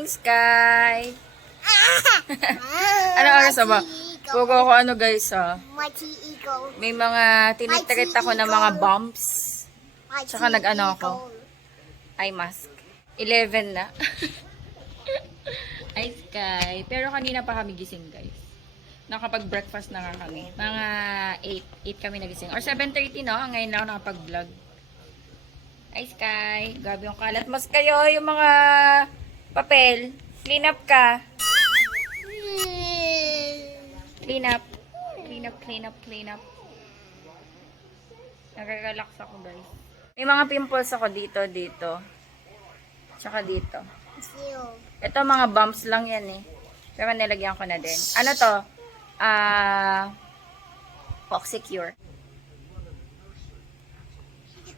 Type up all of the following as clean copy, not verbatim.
morning, Sky! Ano oras ba? Huwag ako ano guys may mga tinitreat ako ng mga bumps. Tsaka nag-ano ako. Eye mask. 11 na. Ay, Sky. Pero kanina pa kami gising guys. Nakapag-breakfast na nga kami. Mga 8 kami nagising. Or 7:30 no? Ngayon lang ako nakapag-vlog. Ay, Sky. Grabe yung kalat. Mas kayo yung mga papel. Clean up ka. Clean up. Clean up, clean up, clean up. Nag-relax ako guys. May mga pimples ako dito. Tsaka dito. Ito mga bumps lang yan eh. Pero nilagyan ko na din. Ano to? Oxycure.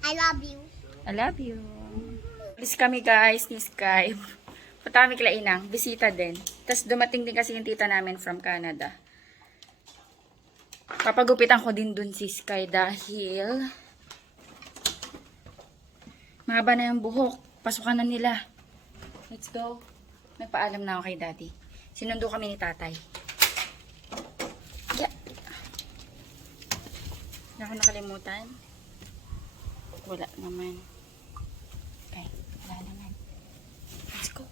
I love you. I love you. Alis kami guys ni Sky. Punta kami kila Inang. Bisita din. Tapos dumating din kasi yung tita namin from Canada. Papagupitan ko din dun si Sky dahil mahaba na yung buhok. Pasukan na nila. Let's go. Nagpaalam na ako kay daddy. Sinundo kami ni tatay. Yeah. Hindi ako nakalimutan. Wala naman. Okay. Wala naman. Let's go.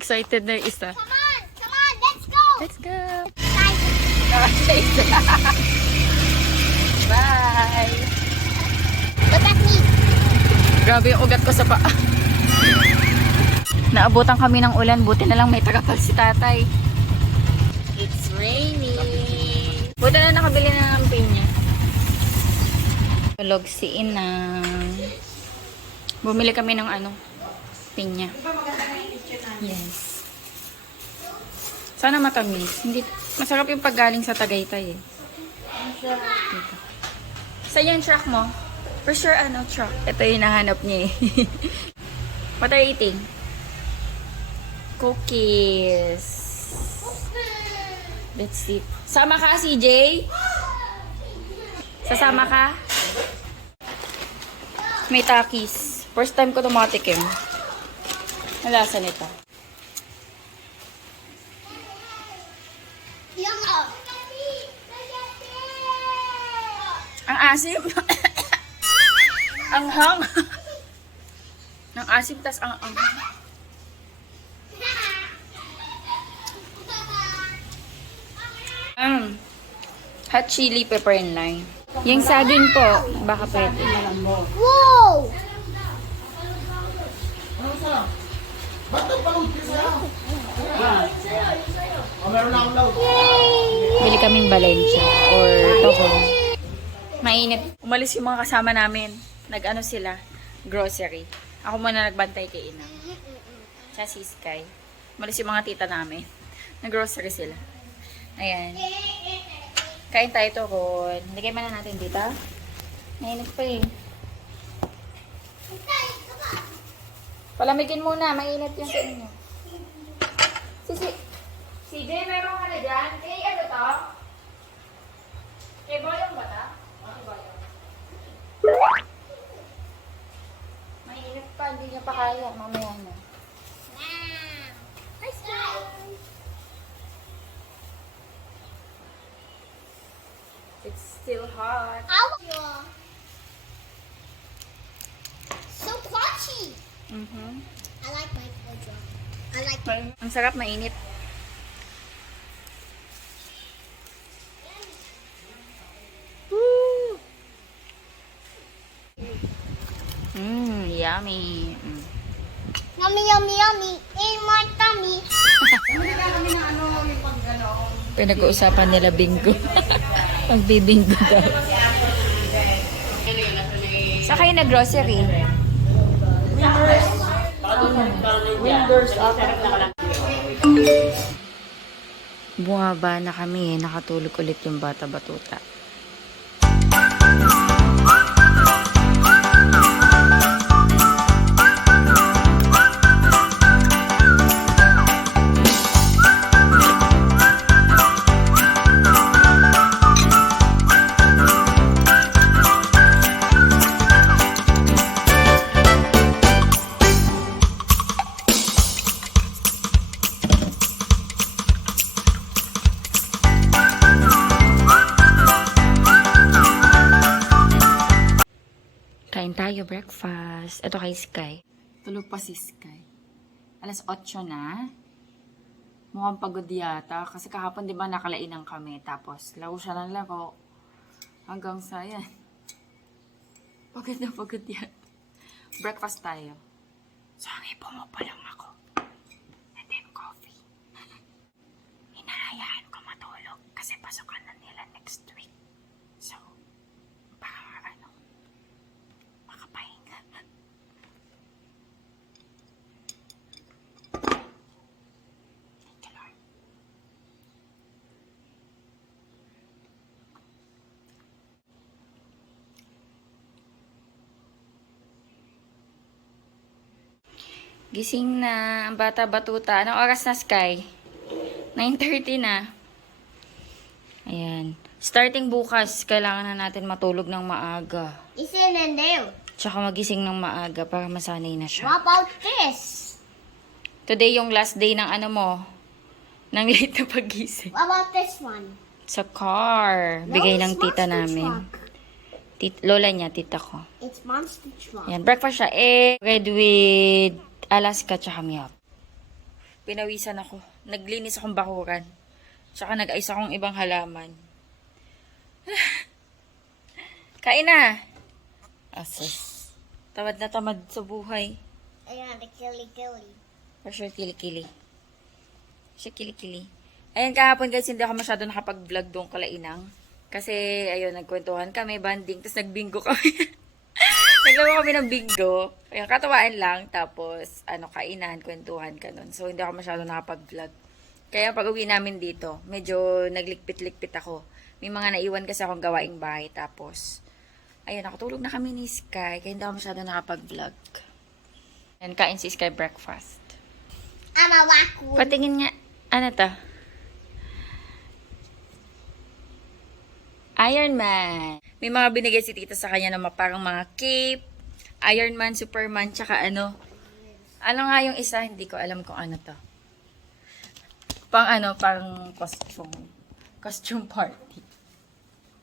Excited na yung isa. Come on, let's go. Let's go. Guys, Bye. look at me. Grabe yung ugat ko sa paa. Naabutan kami ng ulan. Buti na lang may tagapal si tatay. It's raining. Buti na nakabili na ng pinya. Tulog si Inang. Bumili kami ng ano, pinya. Yes. Sana matamis. Hindi, masarap yung paggaling sa Tagaytay eh. Dito. Saan yung truck mo? For sure, ano, truck. Ito yung nahanap niya eh. What are you eating? Cookies. Let's see. Sama ka, CJ? Sasama ka? May takis. First time ko tumatikim. Nalasa nito. Ang asim. Ang hang. Ang asim tas ang hot chili, pepper and lime. Yung saging po, baka pwede. Whoa! Bili kaming Valencia or Tokon. Mainit. Umalis yung mga kasama namin. Nag-ano sila? Grocery. Ako muna nagbantay kay Ina. Siya si Sky. Umalis yung mga tita namin. Nag-grocery sila. Ayan. Kain tayo Tokon. Lagay man na natin dito. Mainit pa eh. Palamigin muna. Mainit yung sa inyo. CJ, meron ka na dyan? Eh, ano to? Kay Boyong ba ta? Mainit pa, hindi niya pa kaya. Mamaya na. It's still hot. So crunchy. I like my pizza. I like Ang sarap, mainit. Woo! Yummy. yummy, yummy, yummy in my tummy. Pinag-uusapan nila bingo. Magbibingo daw. Sa kayo na grocery? Winders ata. Bumaba na kami. Nakatulog ulit yung bata batuta. Kain tayo, breakfast. Ito kay Sky. Tulog pa si Sky. Alas 8 na. Mukhang pagod yata. Kasi kahapon, di ba, nakalainan kami. Tapos, laro siya ng laro. Hanggang sa, yan. Pagod na pagod yata. Breakfast tayo. Sorry, pumupa lang ako. And then, coffee. Hinahayaan ko matulog. Kasi pasukan na nila next week. So, para makapahinga. Thank you, Lord. Gising na ang bata batuta. Anong oras na, Sky? 9:30 na. Ayan. Starting bukas, kailangan na natin matulog ng maaga. Isn't it new? Tsaka magising ng maaga para masanay na siya. What about this? Today yung last day ng ano mo, ng late na pagising. What about this one? Sa car. Bigay ng it's tita monster namin. truck. Lola niya, tita ko. It's monster truck. Ayan, breakfast siya. Bread with Alaska tsaka milk. Pinawisan ako. Naglinis akong bakuran. Tsaka nag-ayos akong ibang halaman. Kain na! Asus. Tamad na tamad sa buhay. Ayan, the killy. For sure, kilikili. Siya kilikili. Ayan, kahapon guys, hindi ako masyado nakapag-vlog doon kalainang. Kasi, ayun, nagkwentuhan kami, banding, tapos nagbingo kami. Naglaro kami ng bingo. Ayun, katawaan lang. Tapos, kainan, kwentuhan ka nun. So, hindi ako masyado nakapag-vlog. Kaya pag uwi namin dito, medyo naglikpit-likpit ako. May mga naiwan kasi akong gawaing bahay. Tapos, ayun, nakatulog na kami ni Sky. Kaya hindi ako masyado nakapag-vlog. Ayan, kain si Sky breakfast. I'm a raccoon. Patingin nga. Ano to? Iron Man. May mga binigay si tita sa kanya na parang mga cape, Iron Man, Superman, tsaka ano. Ano nga yung isa? Hindi ko alam kung ano to. Parang costume. Costume party.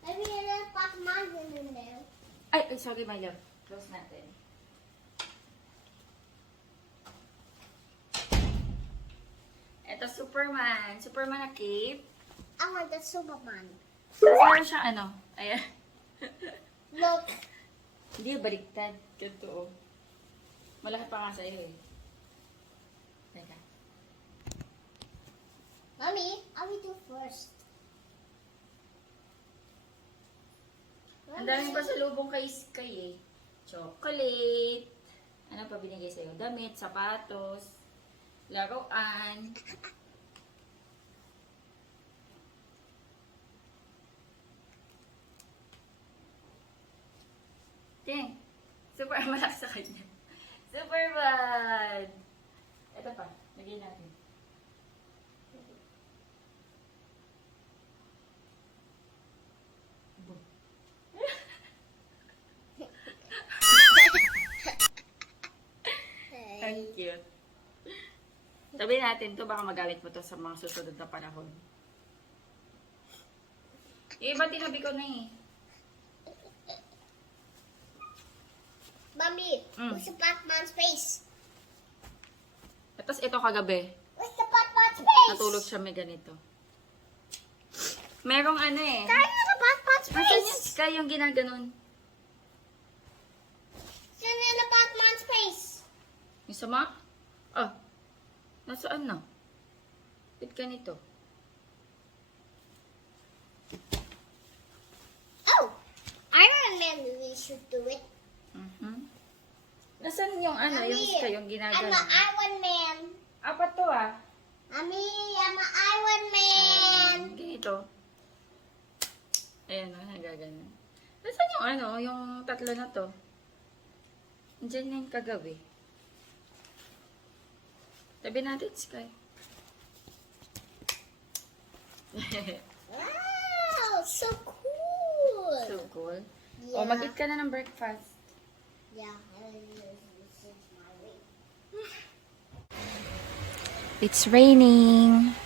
Maybe a little Batman in there. Ay, sorry my love. Close natin. Ito, Superman. Superman na cape. I want the Superman. Tapos meron siyang ayan. Look. Hindi, baliktad. Ganito, oh. Malaki pa nga sa'yo, eh. Teka. Mommy, I will do first. Ang daming pasalubong kay Sky, eh. Chocolate. Ano pa binigay sa'yo? Damit, sapatos, laruan. Ting, super malakas sa kanya. Super bad! Ito pa, lagay natin. Ang cute. Sabi natin to, baka magamit mo to sa mga susunod na panahon. Yung iba tinabi ko na eh. Mommy, what's the Batman's face? Tapos ito kagabi, What's the Batman's face? natulog siya may ganito. Merong Kaya the Batman's Asan yung face? Sky yung ginaganon? Saan yung the Batman's face? Yung sama? Ah, nasaan na? Bit ka nito. Oh, Iron Man really should do it. Nasaan yung yung Sky yung I'm ginaganon? an Iron Man. Apat to ah. Mommy, I'm an Iron Man. Ganito. Ayan o, nagaganon. Nasaan yung yung tatlo na to? Diyan na yung kagabi. Tabi natin, Sky. Wow, so cool. So cool. Yeah. O, mag-eat ka na ng breakfast. Yeah, this is my way. It's raining.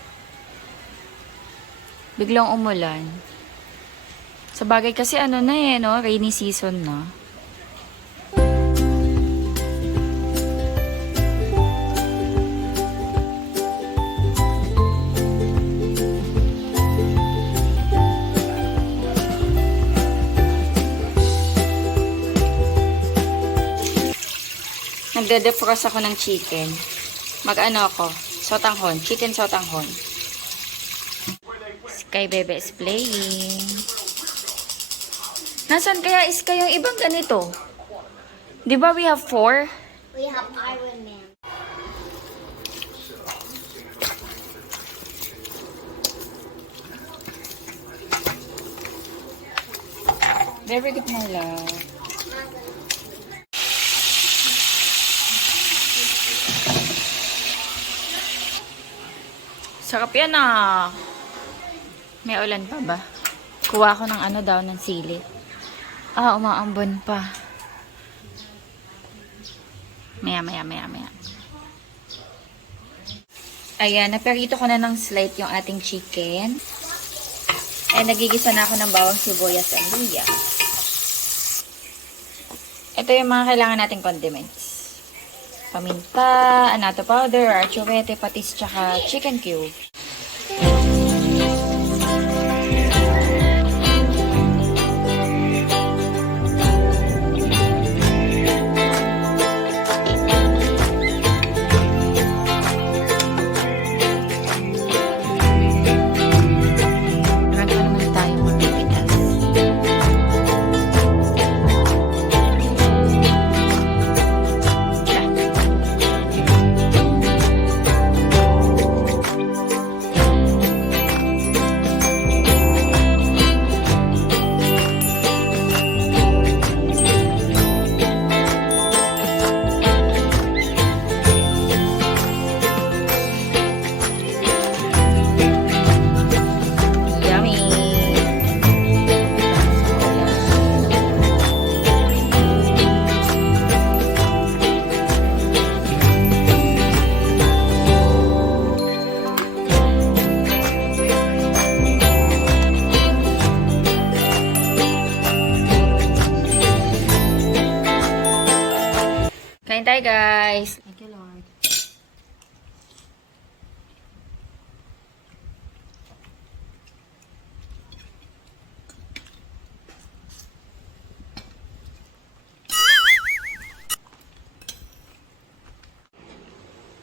Biglang umulan. Sa bagay kasi no, rainy season na. Nagde-defrost ako ng chicken. Mag-ano ako? Sotanghon. Chicken sotanghon. Sky Bebe is playing. Nasaan kaya Sky yung ibang ganito? Di ba we have 4? We have Iron Man. Very good, my love. Sarap yan ah. May ulan pa ba? Kuha ko ng ano daw, ng sili. Ah, umaambon pa. Maya. Ayan, naperito ko na ng slight yung ating chicken. And nagigisa na ako ng bawang sibuyas and luya. Ito yung mga kailangan nating condiments. Paminta, anato powder, archowete, patis, tsaka chicken cube. Kain tayo, guys. Thank you, Lord.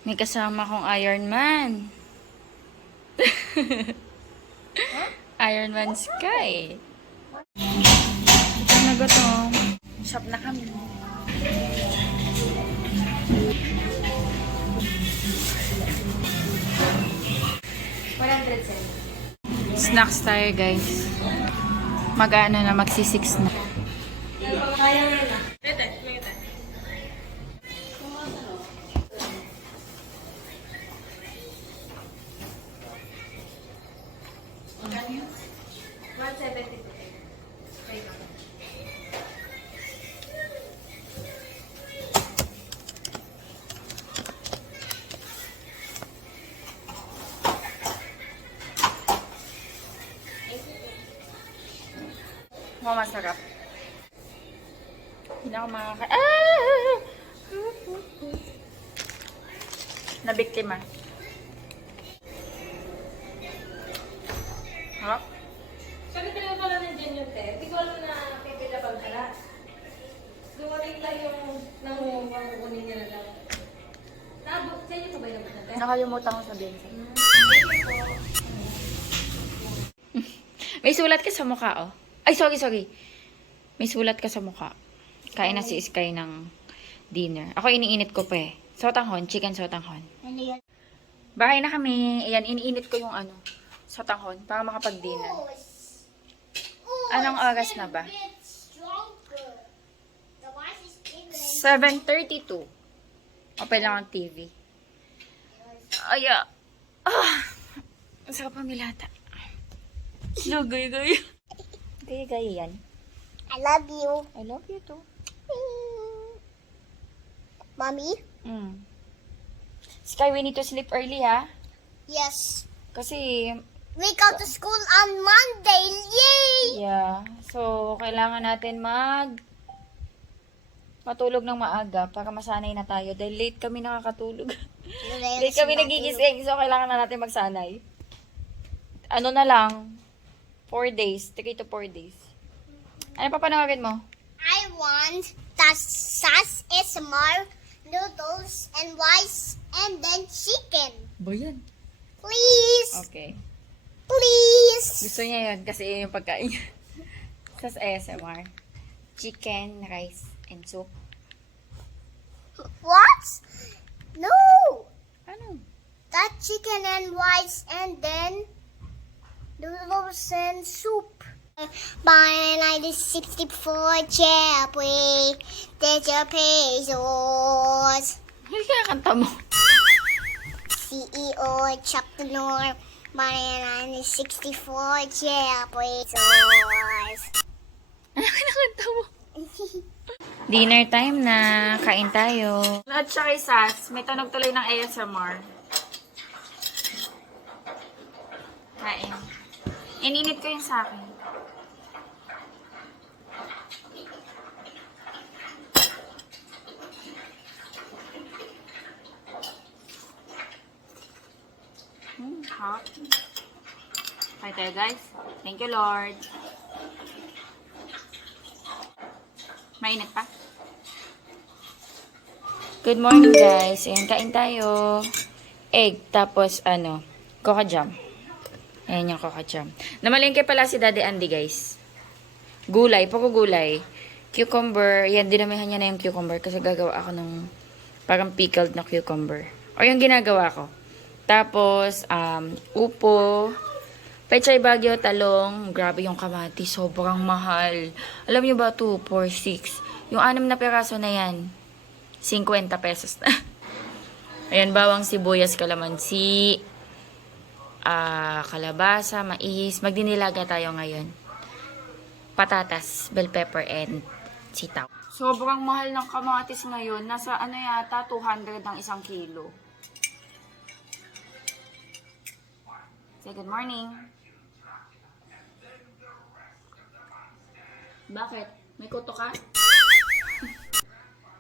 May kasama kong Iron Man. Iron Man Sky. Ito na gutom. Shop na kami. Snacks tayo, guys. Mag-ano na, magsi-6 na. Masarap. Hindi na ako makaka... Ah! Nabiktima. Ha? Sabi ko lang pala nandiyan yung te. Hindi ko alam na pipila pang halas. Dumating lang yung nangungunin niya na lang. Naabot sa inyo pa ba yung te? Nakalimutan ko sabihin sa'yo. May sulat ka sa mukha, oh. Ay, sorry. May sulat ka sa mukha. Kain na si Sky ng dinner. Ako iniinit ko pa eh. Sotanghon, chicken sotanghon. Ano yan? Bahay na kami. Ayan, iniinit ko yung ano, sotanghon para makapag-dinner. Anong oras na ba? 7:32. Open lang ang TV. Aya. Ang sarap pamilata. Gaya. Gaya yan. I love you. I love you too. Mommy? Sky, we need to sleep early, ha? Yes. Kasi, We go to school on Monday. Yay! yeah. So, kailangan natin matulog ng maaga para masanay na tayo. Dahil late kami nakakatulog. Late kami nagigising. So, kailangan na natin magsanay. Ano na lang, 4 days. 3 to 4 days. Ano pa panoorin mo? I want the SAS SMR noodles and rice and then chicken. Ba yan? Please. Okay. Please. Gusto niya yun kasi yun yung pagkain niya. Sa ASMR. Chicken, rice, and soup. What? No. Ano? That chicken and rice and then noodles and soup. By 1964 Jeffrey, did your pesos? Ano kaya kanta mo? CEO Chuck Norm, by 1964 Jeffrey pesos. Ano kinakanta mo? Dinner time na. Kain tayo. At siya kay Sas, may tunog tuloy ng ASMR. Kain. Ininit ko yung sa akin. Hot. Kain tayo guys. Thank you Lord. Mainit pa. Good morning guys. Ayan, kain tayo. Egg, tapos coca jam. Ayan yung coca jam. Namalengke pala si Daddy Andy guys. Gulay, puro gulay. Cucumber, yan, dinamihan niya na yung cucumber kasi gagawa ako ng parang pickled na cucumber. O yung ginagawa ko. Tapos, upo, pechay bagyo, talong, grabe yung kamatis, sobrang mahal. Alam niyo ba, 2, 4, 6. Yung 6 na piraso na yan, 50 pesos na. Ayan, bawang sibuyas, kalamansi, kalabasa, mais. Magdinilaga tayo ngayon. Patatas, bell pepper, and sitaw. Sobrang mahal ng kamatis ngayon. Nasa yata, 200 ang 1 kilo. Say good morning. Bakit? May kuto ka?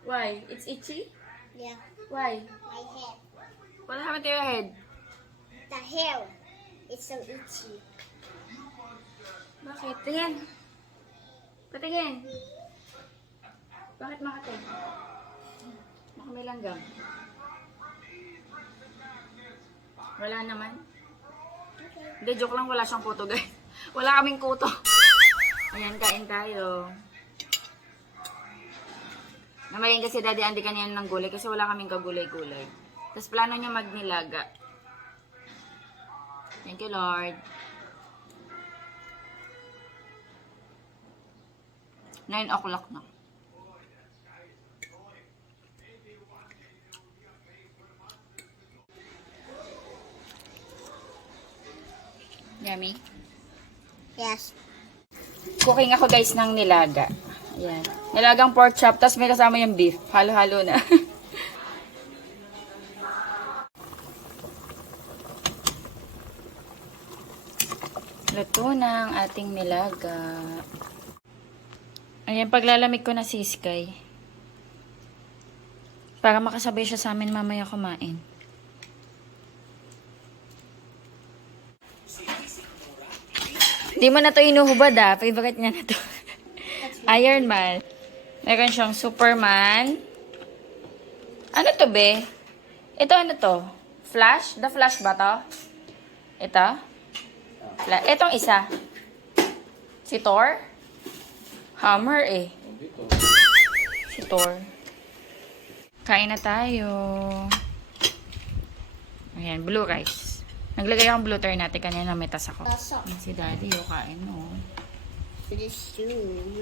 Why? It's itchy? Yeah, Why? my head. What happened to your head? The hair is so itchy. Bakit? Tingin. Patingin. Bakit makati? Baka may langgam. Wala naman. Hindi, joke lang. Wala siyang kuto, guys. Wala kaming kuto. Ayan, kain tayo. Namayin kasi Daddy Andy kanina ng gulay kasi wala kaming kagulay-gulay. Tapos plano niya magnilaga. Thank you, Lord. 9 o'clock na. Yummy. Yes. Cooking ako guys ng nilaga. Ayan. Nilagang pork chop, tapos may kasama yung beef. Halo-halo na. Luto na ang ating nilaga. Ayan, paglalamig ko na si Sky. Para makasabay siya sa amin mamaya kumain. Di mo na to inuhubad Favorite niya na to. Iron Man. Meron siyang Superman. Ano to be? Ito ano to? Flash? The Flash ba to? Ito? Itong isa. Si Thor? Hammer eh. Si Thor. Kain na tayo. Ayan, blue rice. Naglagay akong blue turn natin kanina may tas ako. Ayan, si Daddy, kain mo.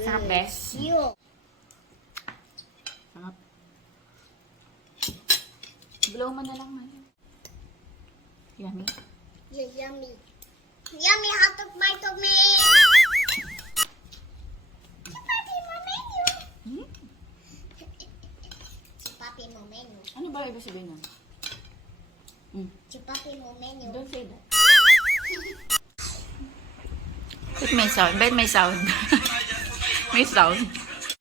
Sarap, bes? Sarap. Blow mo na lang man. Yummy. Yeah, yummy. Yummy, hot dog, my dog, me. Papi mo menu. Hmm? Papi mo menu. Ano ba ibig sabihin nun? Papi mo menu. Don't say that. Wait, may sound. Bet may sound. May sound.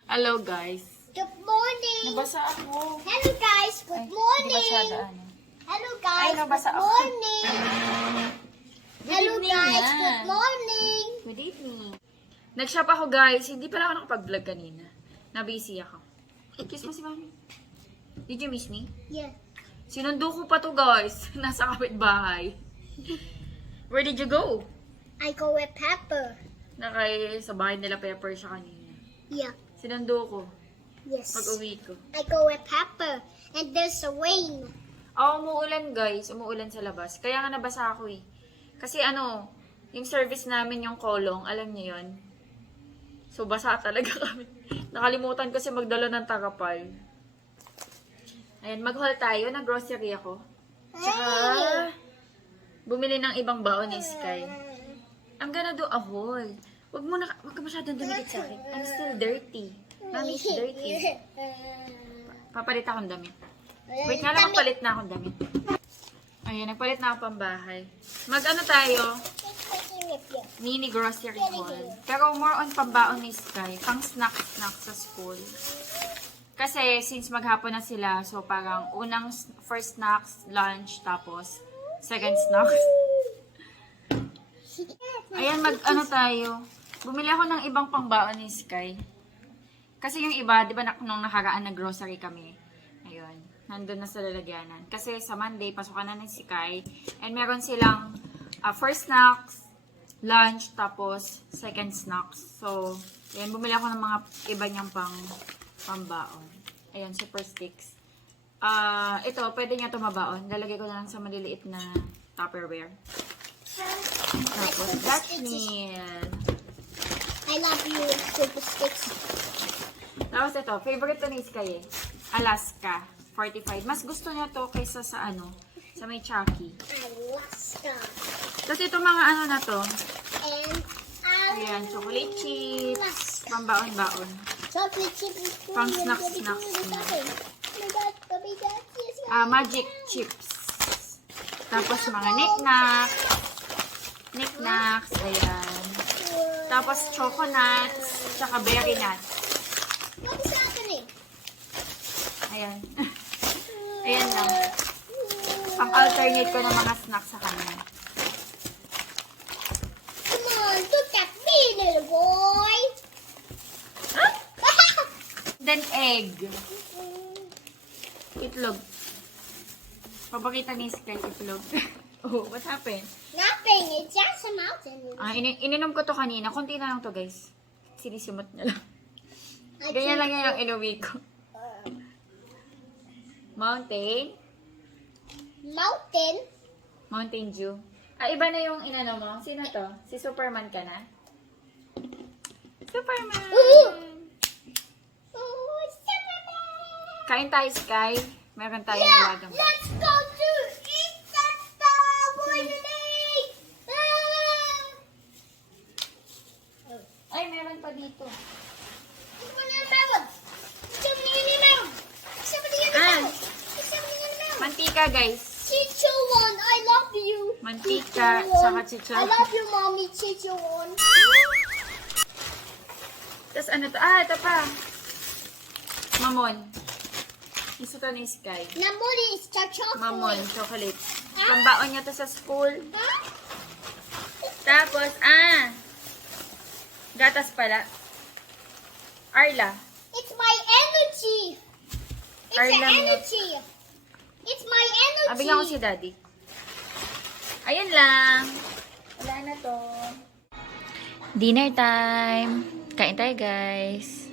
Hello, guys. Good morning. Nabasa ako. Hello, guys. Good morning. Nabasa Hello, guys. Ay, nabasa Good ako. morning. Hello, evening guys. na. Good morning. Good evening. Nag-shop ako, guys. Hindi pala ako nakapag-vlog kanina. Na-busy ako. Kiss mo si Mami. Did you miss me? Yeah. Sinundo ko pa to, guys. Nasa kapitbahay. Where did you go? I go with Pepper. Sa bahay nila Pepper siya kanina. Yeah. Sinundo ko Yes. pag uwi ko. I go with Pepper. And there's a rain. Umuulan, guys. Umuulan sa labas. Kaya nga nabasa ako eh. Kasi yung service namin, yung kolong, alam niyo yun? So, basa talaga kami. Nakalimutan kasi magdala ng takapal. Ayan, mag-haul tayo. Nag-grocery ako. Tsaka, bumili ng ibang baon ni Sky. I'm gonna do a haul. Wag ka masyadong dumikit sa akin. I'm still dirty. Mommy is dirty. Papalit akong damit. Wait nga lang, magpalit na akong damit. Ayan, nagpalit na ako pambahay. Mag-ano tayo? Mini grocery haul. Pero more on pambaon ni Sky. Pang snack sa school. Kasi since maghapon na sila, so parang first snacks, lunch, tapos second snacks. Ayan, mag-ano tayo. Bumili ako ng ibang pangbaon ni Sky. Kasi yung iba, di ba nung nakaraan na grocery kami, ayun, nandun na sa lalagyanan. Kasi sa Monday, pasukan na ni Sky. And meron silang first snacks, lunch, tapos second snacks. So, ayan, bumili ako ng mga iba niyang pambaon. Ayan, super sticks. Ito, pwede niya ito mabaon. Lalagay ko na lang sa maliliit na Tupperware. Tapos, that's meal. I love you, super sticks. Tapos ito, favorite to ni Sky eh. Alaska, 45. Mas gusto niya to kaysa sa sa may Chucky. Alaska. Tapos ito mga na to. And Ayan, chocolate chips. Pambaon-baon. chocolate chips. Pang snacks na. Magic chips. Tapos mga knickknacks. Knickknacks, ayan. Tapos choconuts, tsaka berry nuts. What is happening? Ayan. Ayan lang. Pang-alternate ko ng mga snacks sa kanya. Come on, look at me, little boy. Then egg. Itlog. Pabakita ni Sky itlog. Oh, what happened? Nothing, it's just a mountain. Ininom ko to kanina. Kunti na lang to, guys. Sinisimot niya lang. Ganyan lang yan ang inuwi ko. Mountain. Mountain? Mountain Dew. Iba na yung inano mo. Sino to? Si Superman ka na? Superman! Ooh, Superman! Kain tayo, Sky. Meron tayong Yeah, nilagang. let's go to eat that stuff. What do you need? Ay, meron pa dito. Mantika, guys. Chichuan, I love you. Mantika, Chichuan. saka chicha. I love you, mommy. Chichuan. Tapos ano to? Ito pa. Mamon. Gusto to ni Sky. Namori is chocolate. Mamon, chocolate. Pambaon niya to sa school. Huh? Tapos, gatas pala. Arla. It's my energy. It's Arla an milk. energy. It's my energy. Abigyan ko si Daddy. Ayan lang. Wala na to. Dinner time. Kain tayo, guys.